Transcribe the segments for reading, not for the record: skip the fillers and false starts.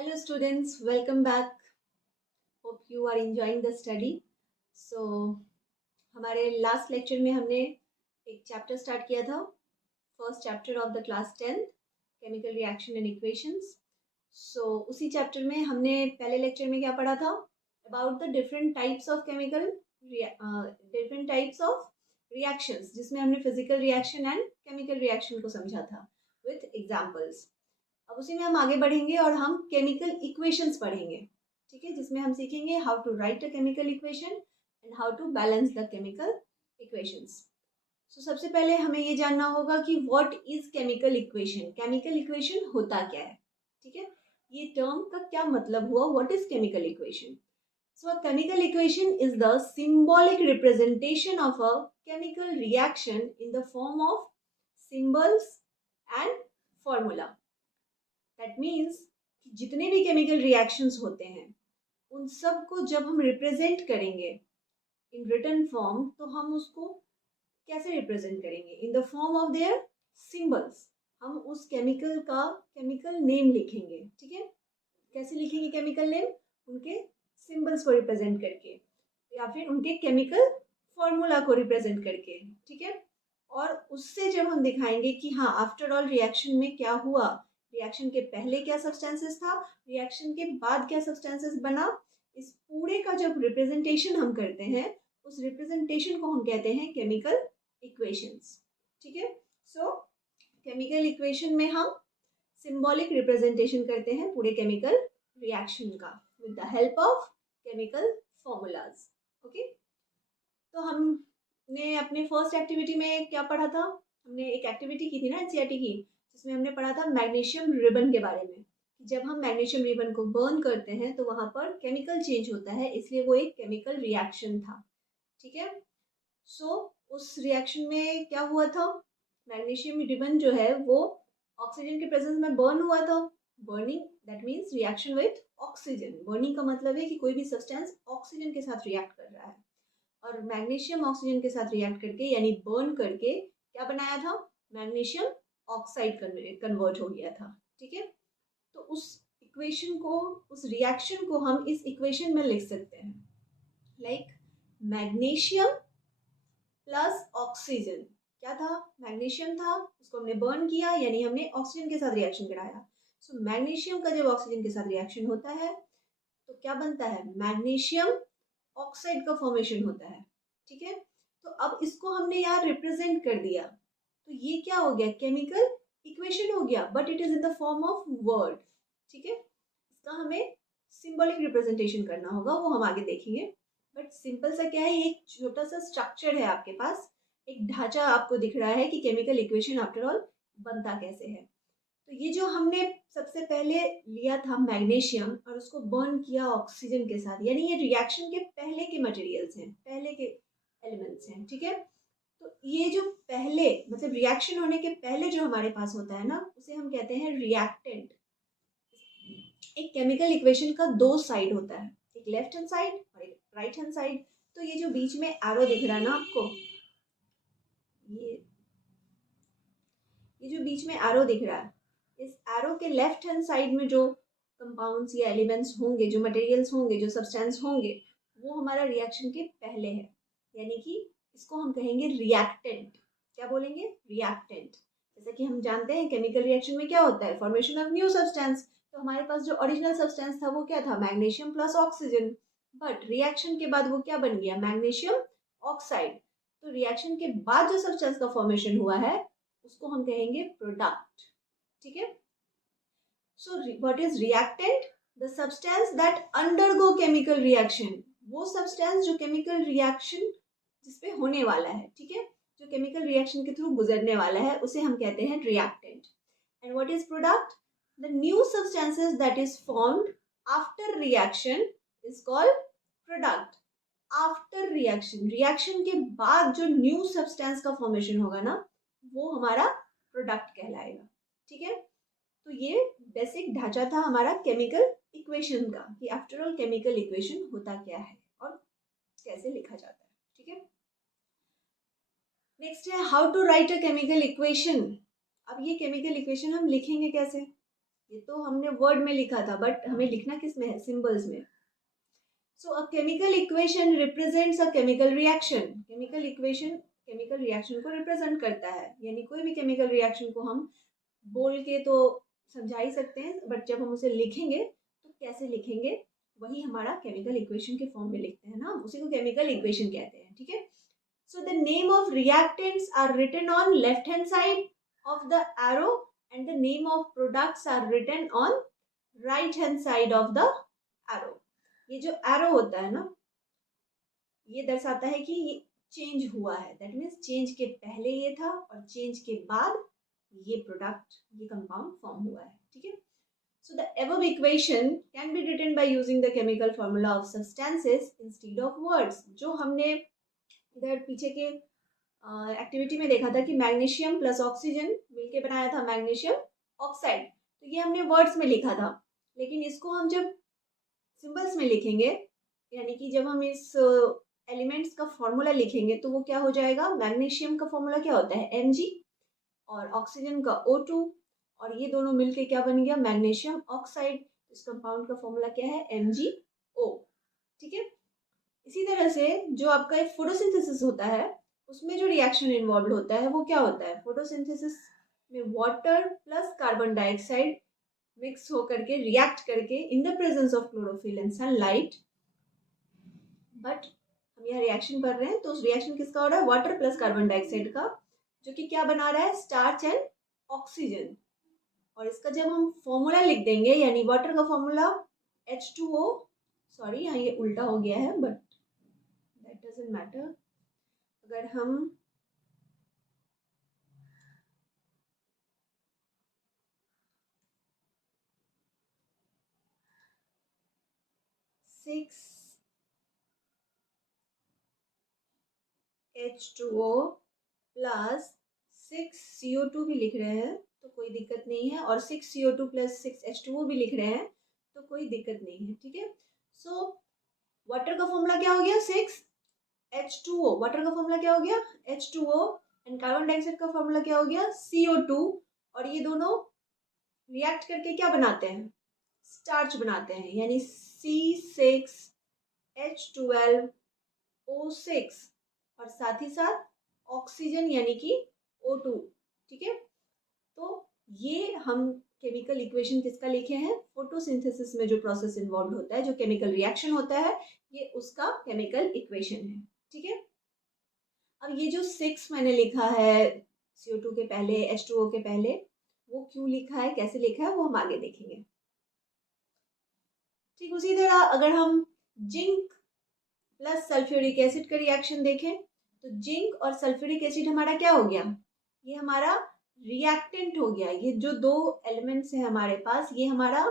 Hello students, welcome back. Hope you are enjoying the study. So हमारे last lecture में हमने एक chapter start किया था, first chapter of the class 10 chemical reaction and equations. So उसी chapter में हमने पहले लेक्चर में क्या पढ़ा था, about the different types of reactions, जिसमें हमने physical reaction and chemical reaction को समझा था विथ एग्जांपल्स. अब उसी में हम आगे बढ़ेंगे और हम केमिकल इक्वेशंस पढ़ेंगे, ठीक है, जिसमें हम सीखेंगे how to write a chemical equation and how to balance the chemical equations. So सबसे पहले हमें ये जानना होगा कि what is chemical equation. Chemical equation होता क्या है, ठीक है, ये टर्म का क्या मतलब हुआ, what is chemical equation. So a chemical equation is the symbolic representation of a chemical reaction in the form of symbols and formula. That means जितने भी केमिकल रिएक्शंस होते हैं उन सब को जब हम रिप्रेजेंट करेंगे इन रिटन फॉर्म, तो हम उसको कैसे रिप्रेजेंट करेंगे, in the form of their symbols. हम उस केमिकल का केमिकल नेम लिखेंगे, ठीक है. कैसे लिखेंगे केमिकल नेम, उनके सिंबल्स को रिप्रेजेंट करके या फिर उनके केमिकल फॉर्मूला को रिप्रेजेंट करके, ठीक है. और उससे जब हम दिखाएंगे कि हाँ आफ्टर ऑल रिएक्शन में क्या हुआ, रिएक्शन के पहले क्या सब्सटेंसेस था, रिएक्शन के बाद क्या सब्सटेंसेस बना, इस पूरे का जब रिप्रेजेंटेशन हम करते हैं उस रिप्रेजेंटेशन को हम कहते हैं केमिकल इक्वेशंस, ठीक है. सो केमिकल इक्वेशन में हम सिंबॉलिक रिप्रेजेंटेशन करते हैं पूरे केमिकल रिएक्शन का with the help of chemical formulas. Okay, तो हमने अपने फर्स्ट एक्टिविटी में क्या पढ़ा था, हमने एक एक्टिविटी की थी ना एनसीईआरटी की, जिसमें हमने पढ़ा था मैग्नीशियम रिबन के बारे में. जब हम मैग्नीशियम रिबन को बर्न करते हैं तो वहां पर केमिकल चेंज होता है, इसलिए वो एक केमिकल रिएक्शन था, ठीक है. सो उस रिएक्शन में क्या हुआ था, मैग्नीशियम रिबन जो है वो ऑक्सीजन के प्रेजेंस में बर्न हुआ था. Burning that means reaction with oxygen. Burning का मतलब है कि कोई भी सब्सटेंस ऑक्सीजन के साथ रिएक्ट कर रहा है, और मैग्नीशियम ऑक्सीजन के साथ रिएक्ट करके यानी बर्न करके क्या बनाया था, मैग्नीशियम ऑक्साइड कन्वर्ट हो गया था, ठीक है. तो उस इक्वेशन को, उस रिएक्शन को हम इस इक्वेशन में लिख सकते हैं, लाइक मैग्नीशियम प्लस ऑक्सीजन. क्या था, मैग्नीशियम था, उसको हमने बर्न किया यानी हमने ऑक्सीजन के साथ रिएक्शन कराया. सो मैग्नीशियम का जब ऑक्सीजन के साथ रिएक्शन होता है तो क्या बनता है, मैग्नीशियम ऑक्साइड का फॉर्मेशन होता है, ठीक है. तो अब इसको हमने यहाँ रिप्रेजेंट कर दिया, तो ये क्या हो गया, केमिकल इक्वेशन हो गया, but it is in the form of word, ठीक है. इसका हमें सिंबॉलिक रिप्रेजेंटेशन करना होगा, वो हम आगे देखेंगे. बट सिंपल सा क्या है, एक छोटा सा स्ट्रक्चर है आपके पास, एक ढांचा आपको दिख रहा है कि केमिकल इक्वेशन आफ्टर ऑल बनता कैसे है. तो ये जो हमने सबसे पहले लिया था मैग्नीशियम और उसको बर्न किया ऑक्सीजन के साथ, यानी ये रिएक्शन के पहले के मटेरियल्स हैं, पहले के एलिमेंट्स हैं, ठीक है. तो ये जो पहले मतलब रिएक्शन होने के पहले जो हमारे पास होता है ना, उसे हम कहते हैं रिएक्टेंट. एक केमिकल इक्वेशन का दो साइड होता है, एक लेफ्ट हैंड साइड और एक राइट हैंड साइड. तो ये जो बीच में एरो दिख रहा है ना आपको, ये जो बीच में एरो दिख रहा है, इस एरो के लेफ्ट हैंड साइड में जो कंपाउंड्स या एलिमेंट्स होंगे, जो मटेरियल्स होंगे, जो सब्सटेंस होंगे, वो हमारा रिएक्शन के पहले है, यानी कि इसको हम कहेंगे रिएक्टेंट. क्या बोलेंगे, रिएक्टेंट. जैसे कि हम जानते हैं केमिकल रिएक्शन में क्या होता है, फॉर्मेशन ऑफ न्यू सब्सटेंस. तो हमारे पास जो ओरिजिनल सब्सटेंस था वो क्या था, magnesium plus oxygen. But reaction के बाद वो क्या बन गया, मैग्नीशियम ऑक्साइड. तो रिएक्शन के बाद जो सब्सटेंस का फॉर्मेशन हुआ है उसको हम कहेंगे प्रोडक्ट, ठीक है. So what is reactant, the substance that undergo chemical reaction. वो सब्सटेंस जो केमिकल रिएक्शन जिसपे होने वाला है, ठीक है, जो केमिकल रिएक्शन के थ्रू गुजरने वाला है, उसे हम कहते हैं reactant. And what is product, the new substances that is formed after reaction is called product. After reaction, reaction के बाद जो न्यू सब्सटेंस का फॉर्मेशन होगा ना, वो हमारा प्रोडक्ट कहलाएगा, ठीक है. तो ये बेसिक ढांचा था हमारा केमिकल इक्वेशन का, कि आफ्टर ऑल केमिकल इक्वेशन होता क्या है और कैसे लिखा जाता है, ठीक है. नेक्स्ट है how to write a chemical equation. अब ये केमिकल इक्वेशन हम लिखेंगे कैसे, ये तो हमने वर्ड में लिखा था, बट हमें लिखना किस में है, सिंबल्स में. So a chemical equation represents a chemical reaction. Chemical equation chemical reaction को रिप्रेजेंट करता है, यानी कोई भी केमिकल रिएक्शन को हम बोल के तो समझा ही सकते हैं, बट जब हम उसे लिखेंगे तो कैसे लिखेंगे, वही हमारा केमिकल इक्वेशन के फॉर्म में लिखते हैं ना, उसी को केमिकल इक्वेशन कहते हैं. ठीक है. So the name of reactants are written on left hand side of the arrow and the name of products are written on right hand side of the arrow. ये जो एरो होता है ना, ये दर्शाता है कि ये चेंज हुआ है. दैट मीन्स चेंज के पहले ये था और चेंज के बाद ये प्रोडक्ट, ये कंपाउंड फॉर्म हुआ है. ठीक है. So the above equation can be written by using the chemical formula of substances instead of words. जो हमने इधर पीछे के एक्टिविटी में देखा था कि मैग्नीशियम प्लस ऑक्सीजन मिलके बनाया था मैग्नीशियम ऑक्साइड, तो ये हमने वर्ड्स में लिखा था. लेकिन इसको हम जब सिंबल्स में लिखेंगे, यानी कि जब हम इस एलिमेंट्स का फॉर्मूला लिखेंगे, तो वो क्या हो जाएगा, मैग्नीशियम का फॉर्मूला क्या होता है, Mg, और ऑक्सीजन का O2, और ये दोनों मिलके क्या बन गया, मैग्नीशियम ऑक्साइड. इस कंपाउंड का फॉर्मूला क्या है, MgO. ठीक है. इसी तरह से जो आपका एक फोटोसिंथेसिस होता है, उसमें जो रिएक्शन इन्वॉल्व होता है वो क्या होता है, फोटोसिंथेसिस में water plus carbon dioxide mix होकर के रिएक्ट करके in the presence of chlorophyll and sunlight. But हम यहाँ रिएक्शन कर रहे हैं, तो उस रिएक्शन किसका हो रहा है, वाटर प्लस कार्बन डाइऑक्साइड का, जो कि क्या बना रहा है, स्टार्च एंड ऑक्सीजन. और इसका जब हम फॉर्मूला लिख देंगे, यानी वाटर का फॉर्मूला H2O, सॉरी यहाँ ये उल्टा हो गया है, बट दैट डजंट मैटर. अगर हम H2O प्लस 6CO2 भी लिख रहे हैं तो कोई दिक्कत नहीं है, और 6CO2 प्लस 6H2O भी लिख रहे हैं तो कोई दिक्कत नहीं है. ठीक है. सो वाटर का फॉर्मूला क्या हो गया, 6H2O. वाटर का फॉर्मूला क्या हो गया, H2O, एंड कार्बन डाइऑक्साइड का फॉर्मूला क्या हो गया, CO2. और ये दोनों रिएक्ट करके क्या बनाते हैं, स्टार्च बनाते हैं, यानी C6H12O6, और साथ ही साथ ऑक्सीजन यानी कि O2. ठीक है. तो ये हम केमिकल इक्वेशन किसका लिखे हैं, फोटोसिंथेसिस में जो प्रोसेस इन्वॉल्व होता है, जो केमिकल रिएक्शन होता है, ये उसका केमिकल इक्वेशन है. ठीक है. अब ये जो 6 मैंने लिखा है CO2 के पहले, H2O के पहले, वो क्यों लिखा है, कैसे लिखा है, वो हम आगे देखेंगे. ठीक. उसी तरह अगर हम जिंक प्लस सल्फ्यूरिक एसिड का रिएक्शन देखें, तो जिंक और सल्फ्यूरिक एसिड हमारा क्या हो गया, ये हमारा रिएक्टेंट हो गया. ये जो दो एलिमेंट्स है हमारे पास, ये हमारा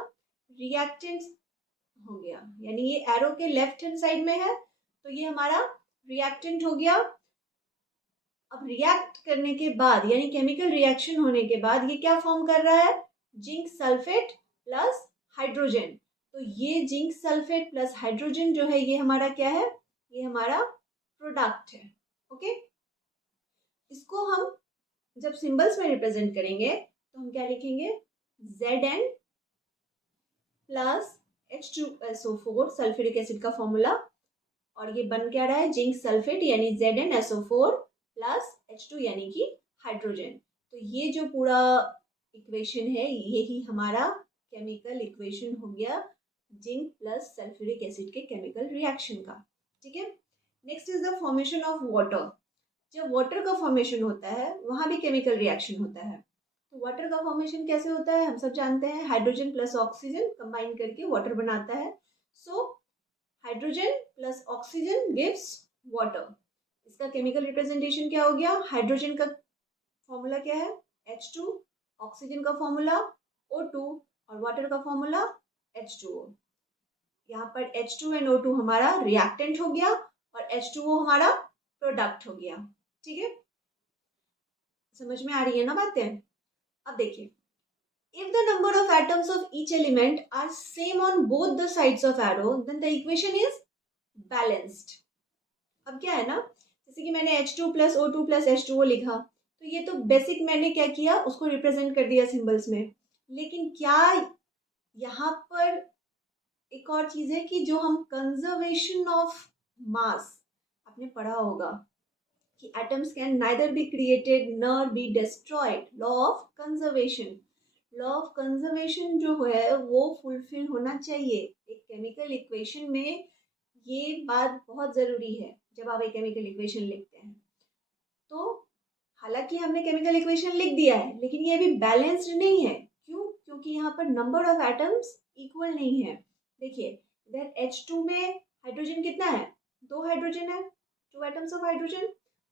रिएक्टेंट हो गया, यानी ये एरो के लेफ्ट हैंड साइड में है, तो ये हमारा रिएक्टेंट हो गया. अब रिएक्ट करने के बाद, यानी केमिकल रिएक्शन होने के बाद, ये क्या फॉर्म कर रहा है, जिंक सल्फेट प्लस हाइड्रोजन. तो ये जिंक सल्फेट प्लस हाइड्रोजन जो है, ये हमारा क्या है, ये हमारा प्रोडक्ट है. ओके. इसको हम जब सिंबल्स में रिप्रेजेंट करेंगे तो हम क्या लिखेंगे, Zn plus H2SO4, sulphuric acid का फॉर्मूला, और ये बन क्या रहा है, जिंक सल्फेट यानी ZnSO4 प्लस H2 यानी कि हाइड्रोजन. तो ये जो पूरा इक्वेशन है, यही हमारा केमिकल इक्वेशन हो गया जिंक प्लस सल्फ्यूरिक एसिड के केमिकल रिएक्शन का. ठीक है. Next is the formation of water. जब वाटर का फॉर्मेशन होता है, वहां भी केमिकल रिएक्शन होता है. तो वाटर का फॉर्मेशन कैसे होता है, हम सब जानते हैं, हाइड्रोजन प्लस ऑक्सीजन कंबाइन करके वाटर बनाता है. So hydrogen plus oxygen gives water. इसका केमिकल रिप्रेजेंटेशन क्या हो गया, हाइड्रोजन का फॉर्मूला क्या है, H2, ऑक्सीजन का फॉर्मूला O2, और वाटर का फॉर्मूला H2O. यहाँ पर H2 एंड O2 हमारा रिएक्टेंट हो गया और H2O हमारा प्रोडक्ट हो गया. ठीक है. समझ में आ रही है ना बातें. अब देखिए, if the number of atoms of each element are same on both the sides of arrow, then the equation is balanced. अब क्या है ना, जैसे कि मैंने H2 plus O2 plus H2O लिखा, तो ये तो बेसिक मैंने क्या किया, उसको रिप्रेजेंट कर दिया सिंबल्स में. लेकिन क्या यहाँ पर एक और चीज है कि जो हम कंजर्वेशन ऑफ मास, आपने पढ़ा होगा कि atoms can neither be created nor be destroyed, law of conservation. Law of conservation जो है वो फुलफिल होना चाहिए एक केमिकल इक्वेशन में। ये बात बहुत जरूरी है जब आप एक केमिकल इक्वेशन लिखते हैं। तो हालांकि हमने केमिकल इक्वेशन लिख दिया है, लेकिन ये अभी बैलेंस्ड नहीं है। क्यों? क्योंकि यहाँ पर नंबर ऑफ एटम्स इक्वल नहीं है। देखिए इधर H2 में हाइड्रोजन कितना है? 2 हाइड्रोजन है, 2 एटम्स ऑफ हाइड्रोजन।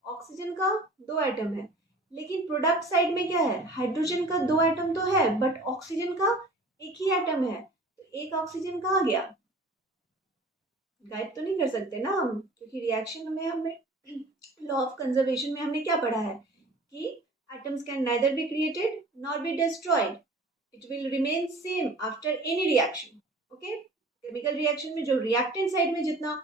ऑक्सीजन का 2 एटम है, लेकिन प्रोडक्ट साइड में क्या है? हाइड्रोजन का 2 एटम तो है, बट ऑक्सीजन का एक ही एटम है। तो एक ऑक्सीजन कहाँ गया? गायब तो नहीं कर सकते ना हम, क्योंकि रिएक्शन में हमने लॉ ऑफ कंजर्वेशन में हमने क्या पढ़ा है कि atoms can neither be created nor be destroyed, it will remain same after any reaction. Okay, chemical reaction में जो रिएक्टेंट साइड में जितना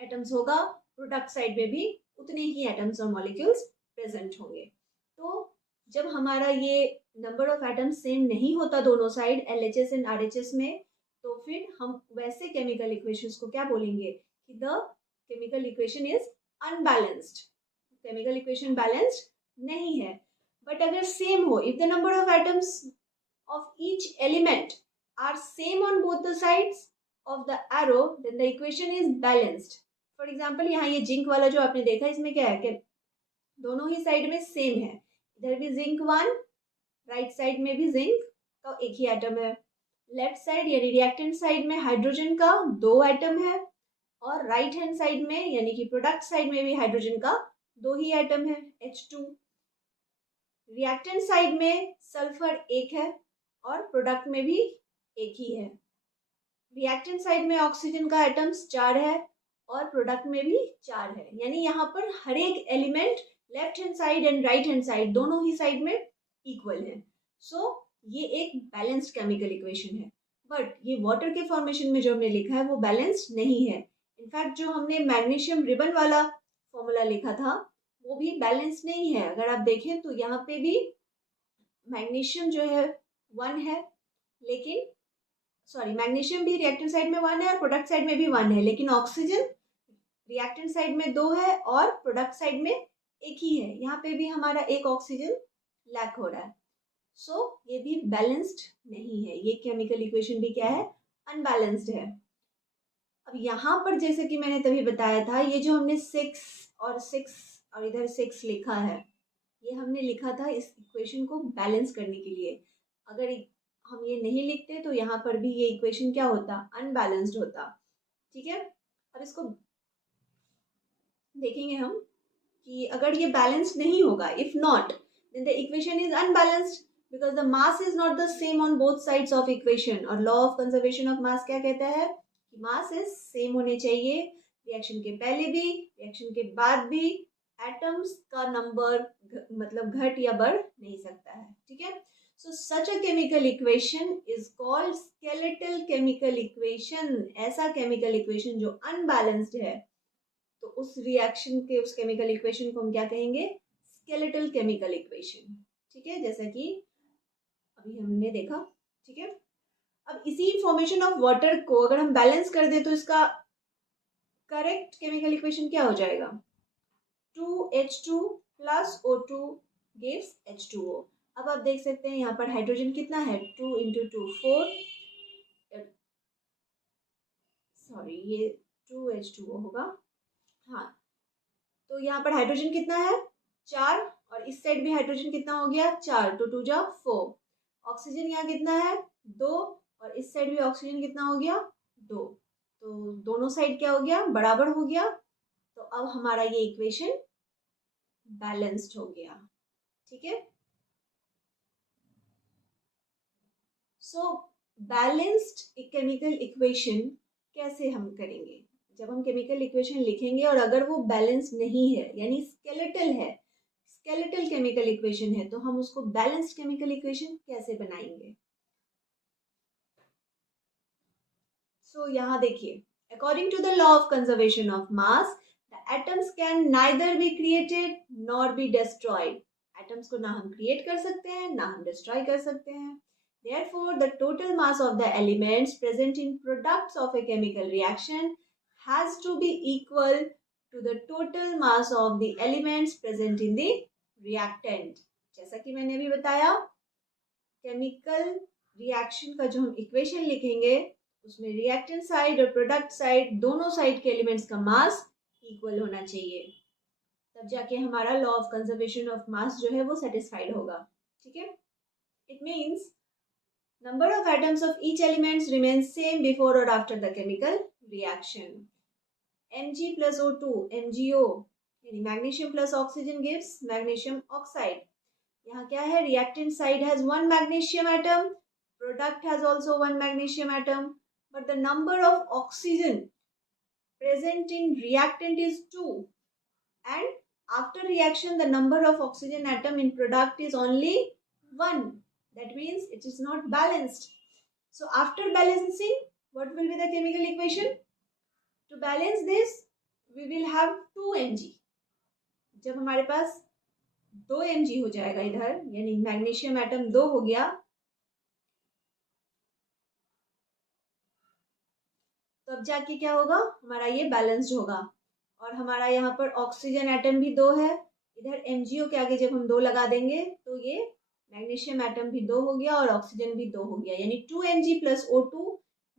एटम्स होगा, प्रोडक्ट साइड में भी उतने ही एटम्स और मॉलिक्यूल्स प्रेजेंट होंगे। तो जब हमारा ये नंबर ऑफ एटम्स सेम नहीं होता दोनों साइड LHS एंड RHS में, तो फिर हम वैसे केमिकल इक्वेशंस को क्या बोलेंगे कि the chemical equation is unbalanced, chemical equation balanced नहीं है। बट अगर सेम हो, if the number of atoms of each element are same on both the sides of the arrow, then the equation is balanced. For example यहाँ ये zinc वाला जो आपने देखा, इसमें क्या है कि दोनों ही साइड में सेम है। इधर भी जिंक 1, राइट साइड में भी जिंक का एक ही एटम है। लेफ्ट साइड यानी रिएक्टेंट साइड में हाइड्रोजन का 2 एटम है, और राइट हैंड साइड में यानी कि प्रोडक्ट साइड में भी हाइड्रोजन का 2 ही एटम है, H2। रिएक्टेंट साइड में सल्फर 1 है और प्रोडक्ट में भी 1 ही है। रिएक्टेंट साइड में ऑक्सीजन का एटम्स 4 है और प्रोडक्ट में भी 4 है। यानी यहाँ पर हर एक element left hand side and right hand side दोनों ही साइड में इक्वल है। सो ये एक बैलेंस्ड केमिकल इक्वेशन है। बट ये वाटर के फॉर्मेशन में जो हमने लिखा है वो बैलेंस्ड नहीं है। इनफैक्ट जो हमने मैग्नीशियम रिबन वाला फॉर्मूला लिखा था वो भी बैलेंस्ड नहीं है। अगर आप देखें तो यहाँ पे भी मैग्नीशियम जो है 1 है, लेकिन सॉरी मैग्नीशियम भी रिएक्टेंट साइड में 1 है और प्रोडक्ट साइड में भी 1 है, लेकिन ऑक्सीजन रिएक्टेंट साइड में 2 है और प्रोडक्ट साइड में 1 ही है। यहाँ पे भी हमारा एक ऑक्सीजन लैक हो रहा है। सो ये भी बैलेंस्ड नहीं है, ये केमिकल इक्वेशन भी क्या है? अनबैलेंस्ड है। अब यहाँ पर जैसे कि मैंने तभी बताया था, ये जो हमने 6 और इधर 6 लिखा है, ये हमने लिखा था इस इक्वेशन को बैलेंस करने के लिए। अगर हम ये नहीं लिखते तो यहाँ पर भी ये इक्वेशन क्या होता? अनबैलेंस्ड होता। ठीक है, अब इसको देखेंगे हम कि अगर ये बैलेंस नहीं होगा, if not then the equation is unbalanced because the mass is not the same on both sides of equation. और law of conservation of mass क्या कहता है कि मास इज सेम होने चाहिए, रिएक्शन के पहले भी रिएक्शन के बाद भी एटम्स का नंबर मतलब घट या बढ़ नहीं सकता है। ठीक है, so such a chemical equation is called skeletal chemical equation। ऐसा chemical equation जो unbalanced है, तो उस रिएक्शन के उस केमिकल इक्वेशन को हम क्या कहेंगे? Skeletal chemical equation. ठीक है, जैसा कि अभी हमने देखा। ठीक है, अब इसी इंफॉर्मेशन ऑफ वाटर को अगर हम बैलेंस कर दे तो इसका करेक्ट केमिकल इक्वेशन क्या हो जाएगा? 2H2 plus O2 gives H2O। अब आप देख सकते हैं यहाँ पर हाइड्रोजन कितना है? 2 into 2 4, सॉरी ये 2H2O होगा। हाँ, तो यहाँ पर हाइड्रोजन कितना है? 4, और इस साइड भी हाइड्रोजन कितना हो गया? 4, तो 2 जा 4। ऑक्सीजन यहाँ कितना है? 2, और इस साइड भी ऑक्सीजन कितना हो गया? 2। तो दोनों साइड क्या हो गया? बराबर हो गया। तो अब हमारा ये इक्वेशन बैलेंस्ड हो गया। ठीक है, सो बैलेंस्ड केमिकल इक्वेशन कैसे हम करेंगे? जब हम केमिकल इक्वेशन लिखेंगे और अगर वो बैलेंस नहीं है यानी स्केलेटल है, स्केलेटल केमिकल इक्वेशन है, तो हम उसको बैलेंस्ड केमिकल इक्वेशन कैसे बनाएंगे? सो यहाँ देखिए, according to the law of conservation of mass, the atoms can neither be created nor be destroyed. Atoms को ना हम क्रिएट कर सकते हैं ना हम डिस्ट्रॉय कर सकते हैं। Therefore, the total mass of the elements present in products of a chemical reaction has to be equal to the total mass of the elements present in the reactant. जैसा कि मैंने अभी बताया, केमिकल रिएक्शन का जो हम equation लिखेंगे उसमें रिएक्टेंट साइड और प्रोडक्ट साइड दोनों साइड के एलिमेंट्स का मास इक्वल होना चाहिए, तब जाके हमारा लॉ ऑफ कंजर्वेशन ऑफ मास जो है वो सेटिस्फाइड होगा. ठीक है. It means number of atoms of each element remains same before or after the chemical reaction. Mg plus O2 MgO यानी magnesium plus oxygen gives magnesium oxide. यहाँ क्या है, reactant side has one magnesium atom, product has also one magnesium atom, but the number of oxygen present in reactant is 2, and after reaction the number of oxygen atom in product is only 1. That means it is not balanced. So after balancing, what will be the chemical equation? To balance this, we will have 2 Mg. जब हमारे पास 2 Mg हो जाएगा इधर, यानी magnesium atom 2 हो गया, तो अब जाके क्या होगा, हमारा ये बैलेंस्ड होगा. और हमारा यहाँ पर ऑक्सीजन एटम भी 2 है, इधर MgO के आगे जब हम 2 लगा देंगे तो ये मैग्नीशियम एटम भी 2 हो गया और ऑक्सीजन भी 2 हो गया, यानी 2 Mg plus O2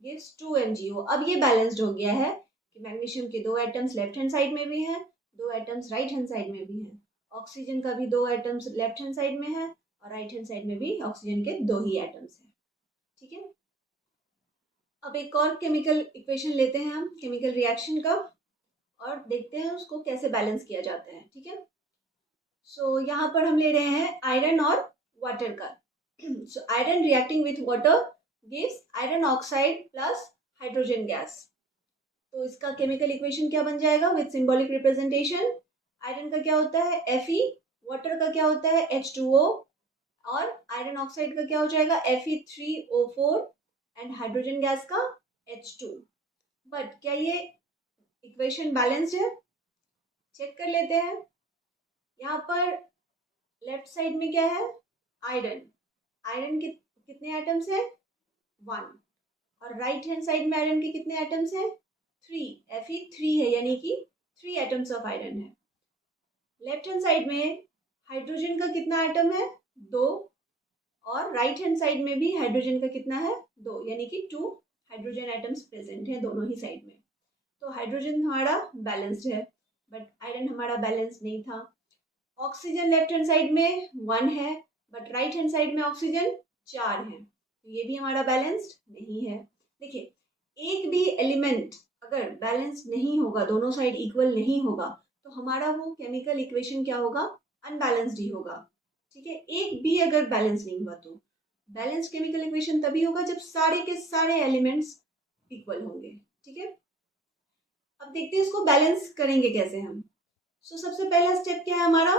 gives 2 MgO. अब ये बैलेंस्ड हो गया है कि मैग्नीशियम के 2 एटम्स लेफ्ट हैंड साइड में भी हैं, 2 एटम्स राइट हैंड साइड में भी हैं, ऑक्सीजन का भी 2 एटम्स लेफ्ट हैंड साइड में है और राइट हैंड साइड में भी ऑक्सीजन के 2 ही एटम्स हैं. ठीक है. अब एक और केमिकल इक्वेशन लेते हैं हम केमिकल रिएक्शन का और देखते हैं उसको कैसे बैलेंस किया जाता है. ठीक है. सो यहाँ पर हम ले रहे हैं आयरन और वाटर का. So iron reacting with water gives iron oxide plus hydrogen gas. तो इसका केमिकल इक्वेशन क्या बन जाएगा विथ सिंबॉलिक रिप्रेजेंटेशन. आयरन का क्या होता है Fe, वाटर का क्या होता है H2O और आयरन ऑक्साइड का क्या हो जाएगा Fe3O4 एंड हाइड्रोजन गैस का H2. बट क्या ये इक्वेशन बैलेंस्ड है? चेक कर लेते हैं. यहाँ पर लेफ्ट साइड में क्या है, आयरन. आयरन के कितने एटम्स हैं? 1. और राइट हैंड साइड में आयरन के कितने एटम्स हैं? 3. Fe3 है, यानी कि 3 एटम्स ऑफ आयरन है. लेफ्ट हैंड साइड में हाइड्रोजन का कितना एटम है? 2. और राइट हैंड साइड में भी हाइड्रोजन का कितना है? 2, यानी कि 2 हाइड्रोजन एटम्स प्रेजेंट हैं दोनों ही साइड में. तो हाइड्रोजन हमारा बैलेंस्ड है, बट आयरन हमारा बैलेंस नहीं था. ऑक्सीजन लेफ्ट हैंड साइड में 1 है, बट राइट हैंड साइड में ऑक्सीजन 4 है, तो ये भी हमारा बैलेंस्ड नहीं है. देखिए, एक भी एलिमेंट अगर बैलेंस नहीं होगा, दोनों साइड इक्वल नहीं होगा, तो हमारा वो केमिकल इक्वेशन क्या होगा? अनबैलेंस्ड ही होगा. ठीक है. एक भी अगर बैलेंस नहीं हुआ तो बैलेंस्ड केमिकल इक्वेशन तभी होगा जब सारे के सारे एलिमेंट्स इक्वल होंगे. ठीक है. अब देखते हैं इसको बैलेंस करेंगे कैसे हम. सो सबसे पहला स्टेप क्या है हमारा?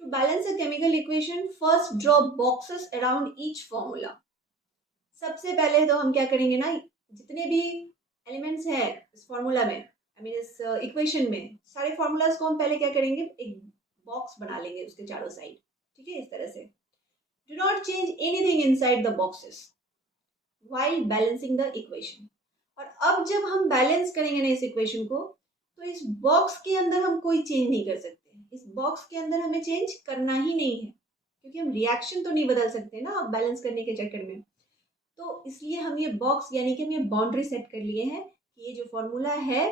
To balance a chemical equation first draw boxes around each formula. सबसे पहले तो हम क्या करेंगे ना, जितने भी एलिमेंट्स हैं इस फॉर्मूला में, आई मीन इस इक्वेशन में, सारे फॉर्मूलाज को हम पहले क्या करेंगे, एक बॉक्स बना लेंगे उसके चारों साइड. ठीक है, इस तरह से. Do not change anything inside the boxes while balancing the equation. और अब जब हम बैलेंस करेंगे ना इस इक्वेशन को, तो इस बॉक्स के अंदर हम कोई चेंज नहीं कर सकते. इस बॉक्स के अंदर हमें चेंज करना ही नहीं है, क्योंकि हम रिएक्शन तो नहीं बदल सकते ना बैलेंस करने के चक्कर में. तो इसलिए हम ये बॉक्स यानी कि हम ये बाउंड्री सेट कर लिए हैं कि ये जो फॉर्मूला है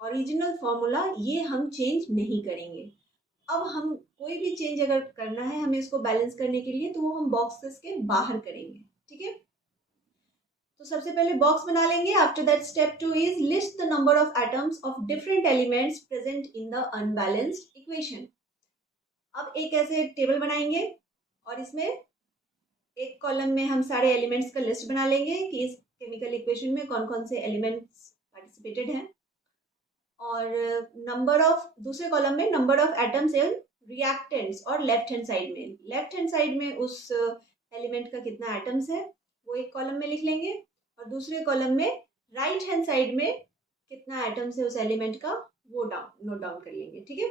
ओरिजिनल फॉर्मूला, ये हम चेंज नहीं करेंगे. अब हम कोई भी चेंज अगर करना है हमें इसको बैलेंस करने के लिए, तो वो हम बॉक्सेस के बाहर करेंगे. ठीक है. तो सबसे पहले बॉक्स बना लेंगे. After that step 2 is list the number of atoms of different elements present in the unbalanced equation. अब एक ऐसे टेबल बनाएंगे और इसमें एक कॉलम में हम सारे एलिमेंट्स का लिस्ट बना लेंगे कि इस केमिकल इक्वेशन में कौन कौन से एलिमेंट्स पार्टिसिपेटेड हैं, और नंबर ऑफ, दूसरे कॉलम में number of atoms in reactants, और लेफ्ट हैंड साइड में उस एलिमेंट का कितना एटम्स है वो एक कॉलम में लिख लेंगे, और दूसरे कॉलम में राइट हैंड साइड में कितना एटम्स है उस एलिमेंट का वो नोट डाउन कर लेंगे. ठीक है.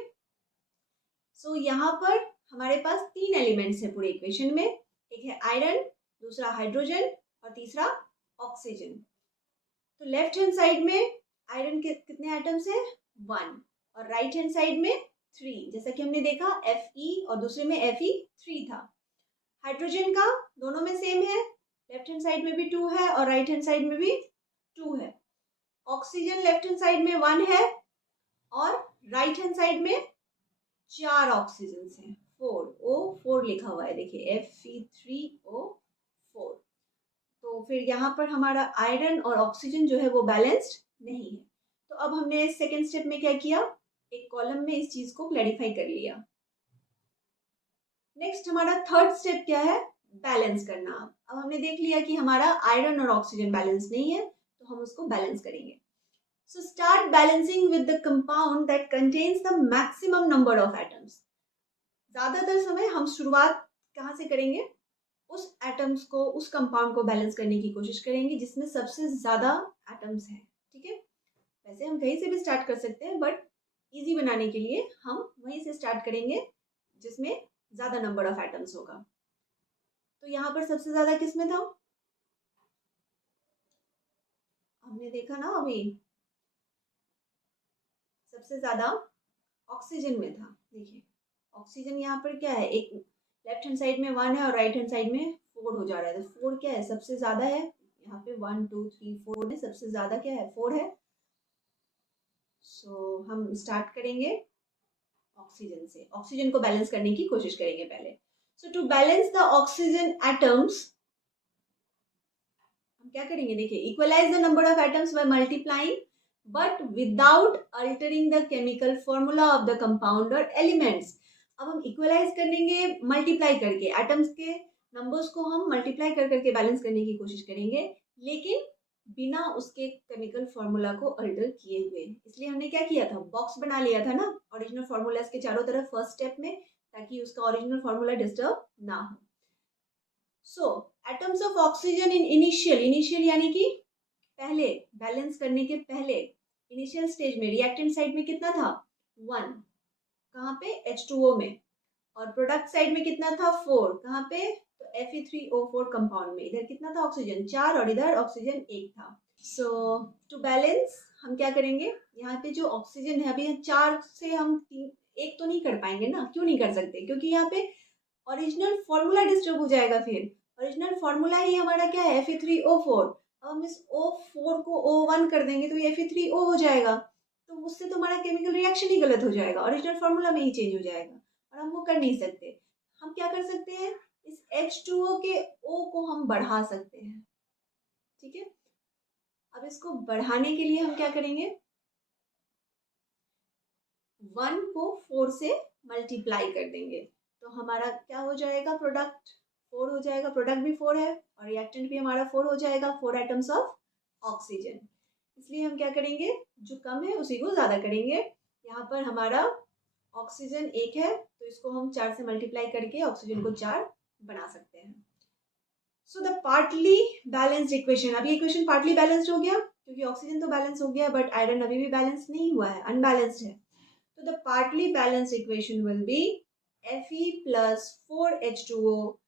सो यहाँ पर हमारे पास 3 एलिमेंट्स है पूरे इक्वेशन में. एक है आयरन, दूसरा हाइड्रोजन और तीसरा ऑक्सीजन। तो लेफ्ट हैंड साइड में आयरन के कितने एटम्स हैं? 1, और राइट हैंड साइड में 3, जैसा कि हमने देखा Fe और दूसरे में Fe3 था। हाइड्रोजन का दोनों में सेम है, लेफ्ट हैंड साइड में भी 2 है और राइट हैंड साइड में भी 2 है। ऑक्सीजन लेफ्ट हैंड साइड में 1 है और राइट हैंड साइड में 4 ऑक्सीजन हैं, 4 लिखा हुआ है, देखिए Fe3O4। तो फिर यहाँ पर हमारा आयरन और ऑक्सीजन जो है वो बैलेंस्ड नहीं है। तो अब हमने सेकेंड स्टेप में क्या किया, एक कॉलम में इस चीज को क्लैरिफाई कर लिया। नेक्स्ट हमारा थर्ड स्टेप क्या है, बैलेंस करना। अब हमने देख लिया कि हमारा आयरन और ऑक्सीजन बैलेंस नहीं है, तो हम उसको बैलेंस करेंगे। So start balancing with the compound that contains the maximum number of atoms. ज्यादातर समय हम शुरुआत कहाँ से करेंगे, उस एटम्स को, उस कंपाउंड को बैलेंस करने की कोशिश करेंगे जिसमें सबसे ज्यादा एटम्स हैं। ठीक है, वैसे हम कहीं से भी स्टार्ट कर सकते हैं, बट इजी बनाने के लिए हम वहीं से स्टार्ट करेंगे जिसमें ज्यादा नंबर ऑफ एटम्स होगा। तो यहाँ पर सबसे ज्यादा किसमें था, हमने देखा ना अभी, सबसे ज्यादा ऑक्सीजन में था। देखिए ऑक्सीजन यहाँ पर क्या है, एक लेफ्ट हैंड साइड में 1 है और राइट हैंड साइड में 4 हो जा रहा है। तो 4 क्या है, सबसे ज्यादा है। यहाँ पे 1 2 3 4 में सबसे ज्यादा क्या है, 4 है। सो हम स्टार्ट करेंगे ऑक्सीजन से, ऑक्सीजन को बैलेंस करने की कोशिश करेंगे पहले। So to balance the oxygen atoms हम क्या करेंगे, देखिए equalize the number of atoms by multiplying but without altering the chemical formula of the compound और एलिमेंट्स। अब हम इक्वलाइज करेंगे मल्टीप्लाई करके, एटम्स के नंबर्स को हम मल्टीप्लाई कर करके बैलेंस करने की कोशिश करेंगे, लेकिन बिना उसके केमिकल फॉर्मूला को अल्टर किए हुए। इसलिए हमने क्या किया था, बॉक्स बना लिया था ना ओरिजिनल फॉर्मूला के चारों तरफ फर्स्ट स्टेप में, ताकि उसका ओरिजिनल फॉर्मूला डिस्टर्ब ना हो। So atoms of oxygen in initial यानी कि पहले, बैलेंस करने के पहले इनिशियल स्टेज में रिएक्टेंट साइड में कितना था, 1, कहाँ पे, H2O में, और प्रोडक्ट साइड में कितना था, 4, कहाँ पे, तो Fe3O4 कंपाउंड में। इधर कितना था ऑक्सीजन, 4, और इधर ऑक्सीजन 1 था। सो टू बैलेंस हम क्या करेंगे, यहाँ पे जो ऑक्सीजन है, अभी 4 से हम 1 तो नहीं कर पाएंगे ना, क्यों नहीं कर सकते, क्योंकि यहाँ पे ओरिजिनल फॉर्मूला डिस्टर्ब हो जाएगा। फिर ओरिजिनल फॉर्मूला ही हमारा क्या है, Fe3O4। अब हम इस O4 को O1 कर देंगे तो ये Fe3O हो जाएगा, तो उससे तो हमारा केमिकल रिएक्शन ही गलत हो जाएगा, ओरिजिनल फॉर्मूला में ही चेंज हो जाएगा, और हम वो कर नहीं सकते। हम क्या कर सकते हैं, इस H2O के O को हम बढ़ा सकते हैं। ठीक है, अब इसको बढ़ाने के लिए हम क्या करेंगे, 1 को 4 से मल्टीप्लाई कर देंगे, तो हमारा क्या हो जाएगा, प्रोडक्ट 4 हो जाएगा, प्रोडक्ट भी 4 है और रिएक्टेंट भी हमारा 4 हो जाएगा, 4 एटम्स ऑफ ऑक्सीजन। इसलिए हम क्या करेंगे, जो कम है उसी को ज्यादा करेंगे। यहाँ पर हमारा ऑक्सीजन 1 है, तो इसको हम 4 से मल्टीप्लाई करके ऑक्सीजन को 4 बना सकते हैं। So the partly balanced equation, अभी इक्वेशन पार्टली बैलेंस्ड हो गया क्योंकि ऑक्सीजन तो बैलेंस हो गया, बट आयरन अभी भी बैलेंस नहीं हुआ है, अनबैलेंस्ड है। तो the partly balanced equation will be Fe plus 4H2O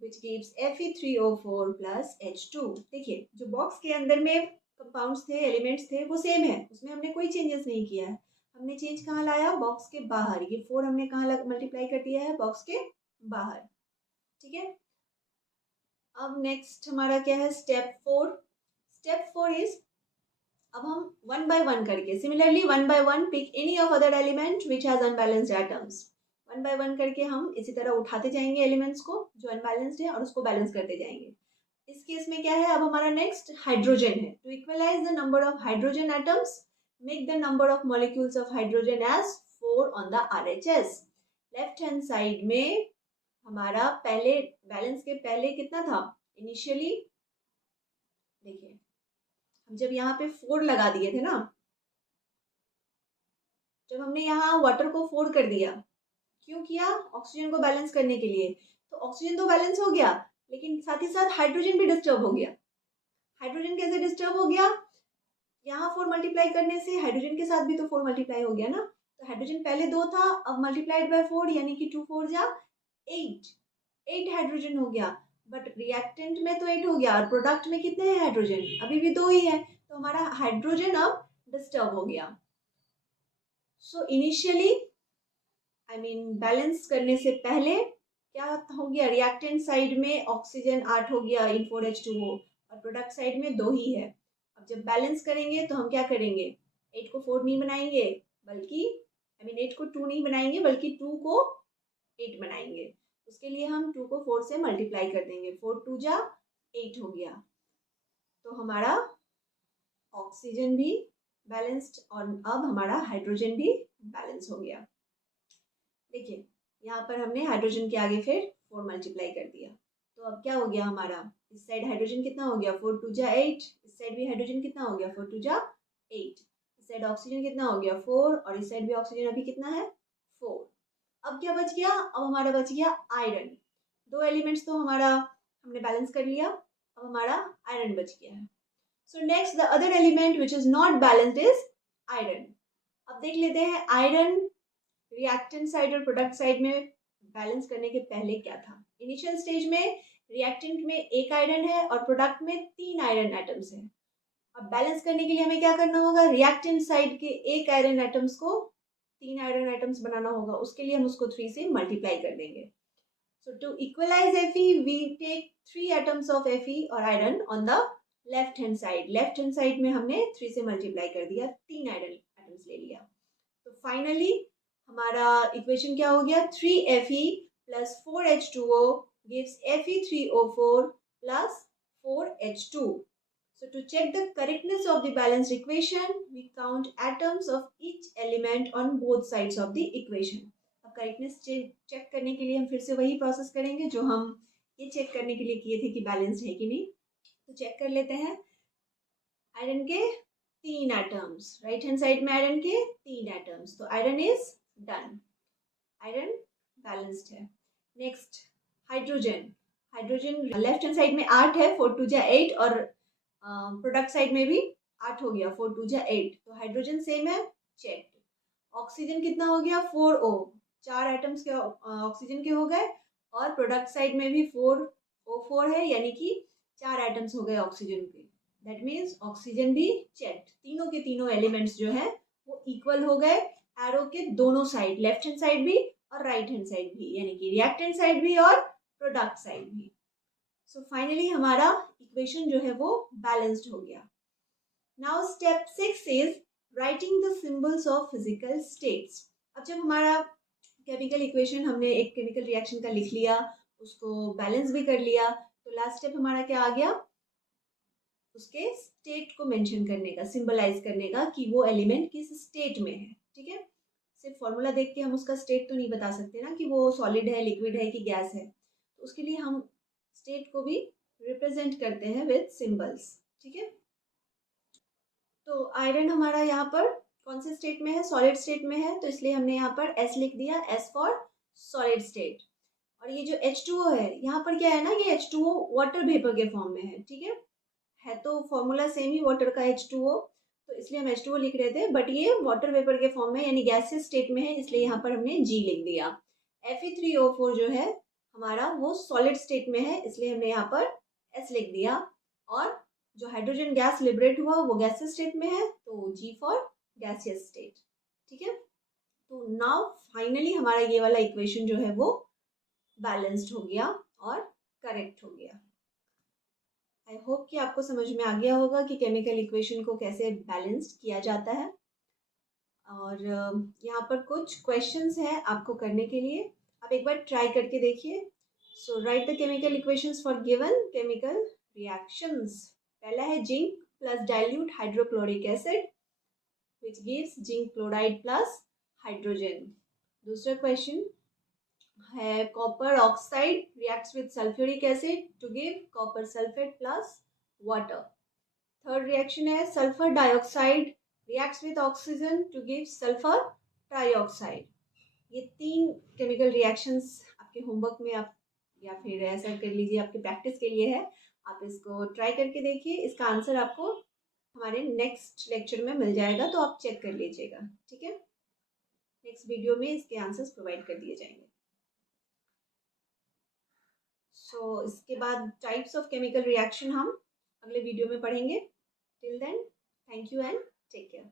which gives Fe3O4 plus H2। देखिए जो बॉक्स के अंदर में कंपाउंड्स थे, एलिमेंट्स थे, वो सेम है, उसमें हमने कोई चेंजेस नहीं किया है। हमने चेंज कहाँ लाया, बॉक्स के बाहर। ये 4 हमने कहाँ मल्टीप्लाई कर दिया है, बॉक्स के बाहर। ठीक है, अब नेक्स्ट हमारा क्या है, स्टेप 4। स्टेप 4 इज, अब हम 1 by 1 करके, similarly 1 by 1 pick any of other element which has unbalanced atoms. 1 by 1 करके हम इसी तरह उठाते जाएंगे एलिमेंट्स को जो अनबैलेंस्ड है और उसको बैलेंस करते जाएंगे। इस केस में क्या है, अब हमारा नेक्स्ट हाइड्रोजन है। To equalize the number of hydrogen atoms, make the number of molecules of hydrogen as 4 on the RHS। Left hand side में हमारा पहले, बैलेंस के पहले कितना था इनिशियली, देखिए हम जब यहाँ पे 4 लगा दिए थे ना, जब हमने यहाँ वाटर को 4 कर दिया, क्यों किया, ऑक्सीजन को बैलेंस करने के लिए। तो ऑक्सीजन तो बैलेंस हो गया, लेकिन साथ ही साथ हाइड्रोजन भी डिस्टर्ब हो गया। हाइड्रोजन कैसे डिस्टर्ब हो गया, यहाँ 4 मल्टीप्लाई करने से हाइड्रोजन के साथ भी तो 4 मल्टीप्लाई हो गया ना। तो हाइड्रोजन पहले 2 था, अब मल्टीप्लाइड बाय 4 यानी कि 2 4 जा 8 हाइड्रोजन हो गया। बट रिएक्टेंट में तो 8 हो गया और प्रोडक्ट में कितने हैं हाइड्रोजन, अभी भी 2 ही है, तो हमारा हाइड्रोजन अब डिस्टर्ब हो गया। So initially I mean balance करने से पहले क्या हो गया, रिएक्टेंट साइड में ऑक्सीजन 8 हो गया इन 4H2O और प्रोडक्ट साइड में 2 ही है। अब जब बैलेंस करेंगे तो हम क्या करेंगे, 8 को 4 नहीं बनाएंगे, बल्कि आई मीन 8 को 2 नहीं बनाएंगे, बल्कि 2 को 8 बनाएंगे। उसके लिए हम 2 को 4 से मल्टीप्लाई कर देंगे, 4 2 जा 8 हो गया। तो हमारा ऑक्सीजन भी बैलेंस्ड और अब हमारा हाइड्रोजन भी बैलेंस हो गया। देखिए यहाँ पर हमने हाइड्रोजन के आगे फिर 4 मल्टीप्लाई कर दिया, तो अब क्या हो गया हमारा, इस साइड हाइड्रोजन कितना हो गया 4 2 जा 8, इस साइड भी हाइड्रोजन कितना हो गया 4 2 जा 8, इस साइड ऑक्सीजन कितना हो गया 4 और इस साइड भी ऑक्सीजन अभी कितना है 4। अब क्या बच गया, अब हमारा बच गया आयरन। 2 एलिमेंट्स तो हमारा हमने बैलेंस कर लिया, अब हमारा आयरन बच गया है। So next the other element which is not balanced is iron. अब देख लेते हैं आयरन रिएक्टेंट साइड और प्रोडक्ट साइड में बैलेंस करने के पहले क्या था। इनिशियल स्टेज में रिएक्टेंट में 1 आयरन है और प्रोडक्ट में 3 आयरन एटम्स हैं। अब बैलेंस करने के लिए हमें क्या करना होगा, रिएक्टेंट साइड के 1 आयरन एटम्स को 3 आयरन एटम्स बनाना होगा, उसके लिए हम उसको 3 से मल्टीप्लाई कर देंगे। So to equalize Fe we take 3 atoms of Fe और iron on the left hand side. Left hand side में हमने 3 से मल्टीप्लाई कर दिया, 3 आयरन एटम्स ले लिया। तो फाइनली हमारा इक्वेशन क्या हो गया, 3Fe plus 4H2O gives Fe3O4 plus 4H2. So to check the correctness of the balanced equation, we count atoms of each element on both sides of the equation. अब correctness check करने के लिए हम फिर से वही प्रोसेस करेंगे जो हम ये चेक करने के लिए किए थे कि बैलेंस्ड है कि नहीं। तो चेक कर लेते हैं, आयरन के 3 एटम्स, राइट हैंड साइड में आयरन के 3 एटम्स, तो iron is done, iron balanced है। Next hydrogen, hydrogen left hand side में 8 है, 4 2 जा 8 और प्रोडक्ट साइड में भी 8 हो गया, 4 2 जा 8, तो हाइड्रोजन सेम है, चेक। ऑक्सीजन कितना हो गया 4O, 4 एटम्स के ऑक्सीजन के हो गए और प्रोडक्ट साइड में भी 4O4 है, यानी कि 4 एटम्स हो गए ऑक्सीजन के। दैट मीन्स ऑक्सीजन भी चेक, तीनों के तीनों एलिमेंट्स जो है वो इक्वल हो गए एरो के दोनों साइड, लेफ्ट हैंड साइड भी और राइट हैंड साइड भी, यानी कि रिएक्टेंट साइड भी और प्रोडक्ट साइड भी। सो फाइनली हमारा इक्वेशन जो है वो बैलेंस्ड हो गया। Now step 6 is writing the symbols of physical states. अब जब हमारा केमिकल इक्वेशन हमने एक केमिकल रिएक्शन का लिख लिया, उसको बैलेंस भी कर लिया, तो लास्ट स्टेप हमारा क्या आ गया, उसके स्टेट को मेंशन करने का, सिंबलाइज करने का कि वो एलिमेंट किस स्टेट में है। ठीक है, सिर्फ फॉर्मूला देख के हम उसका स्टेट तो नहीं बता सकते ना कि वो सॉलिड है, लिक्विड है कि गैस है, तो उसके लिए हम स्टेट को भी रिप्रेजेंट करते हैं विद सिंबल्स। ठीक है, तो आयरन हमारा यहाँ पर कौन से स्टेट में है, सॉलिड स्टेट में है, तो इसलिए हमने यहाँ पर S लिख दिया, S फॉर सॉलिड स्टेट। और ये जो H2O है, यहाँ पर क्या है ना, ये H2O वाटर वेपर के फॉर्म में है। ठीक है तो फॉर्मूला सेम ही वाटर का H2O, तो इसलिए हम H2O लिख रहे थे, बट ये वाटर वेपर के फॉर्म में यानी गैसियस स्टेट में है, इसलिए यहाँ पर हमने G लिख दिया। Fe3O4 जो है हमारा वो सॉलिड स्टेट में है, इसलिए हमने यहाँ पर S लिख दिया। और जो हाइड्रोजन गैस लिबरेट हुआ वो गैसियस स्टेट में है, तो G फॉर गैसियस स्टेट। ठीक है, तो नाउ फाइनली हमारा ये वाला इक्वेशन जो है वो बैलेंस्ड हो गया और करेक्ट हो गया। आई होप कि आपको समझ में आ गया होगा कि केमिकल इक्वेशन को कैसे बैलेंस्ड किया जाता है। और यहाँ पर कुछ क्वेश्चंस हैं आपको करने के लिए, आप एक बार ट्राई करके देखिए। So write the chemical equations for given chemical reactions. पहला है zinc plus dilute hydrochloric acid which gives zinc chloride plus hydrogen. दूसरा क्वेश्चन है copper oxide reacts with sulphuric acid to give copper sulphate plus water. Third reaction है sulphur dioxide reacts with oxygen to give sulphur trioxide. ये 3 chemical reactions आपके homework में आप या फिर ऐसा कर लीजिए आपके प्रैक्टिस के लिए है, आप इसको ट्राई करके देखिए। इसका आंसर आपको हमारे नेक्स्ट लेक्चर में मिल जाएगा, तो आप चेक कर लीजिएगा। ठीक है, नेक्स्ट वीडियो में इसके आंसर्स प्रोवाइड कर दिए जाएंगे। सो इसके बाद टाइप्स ऑफ केमिकल रिएक्शन हम अगले वीडियो में पढ़ेंगे. Till then, thank you and take care.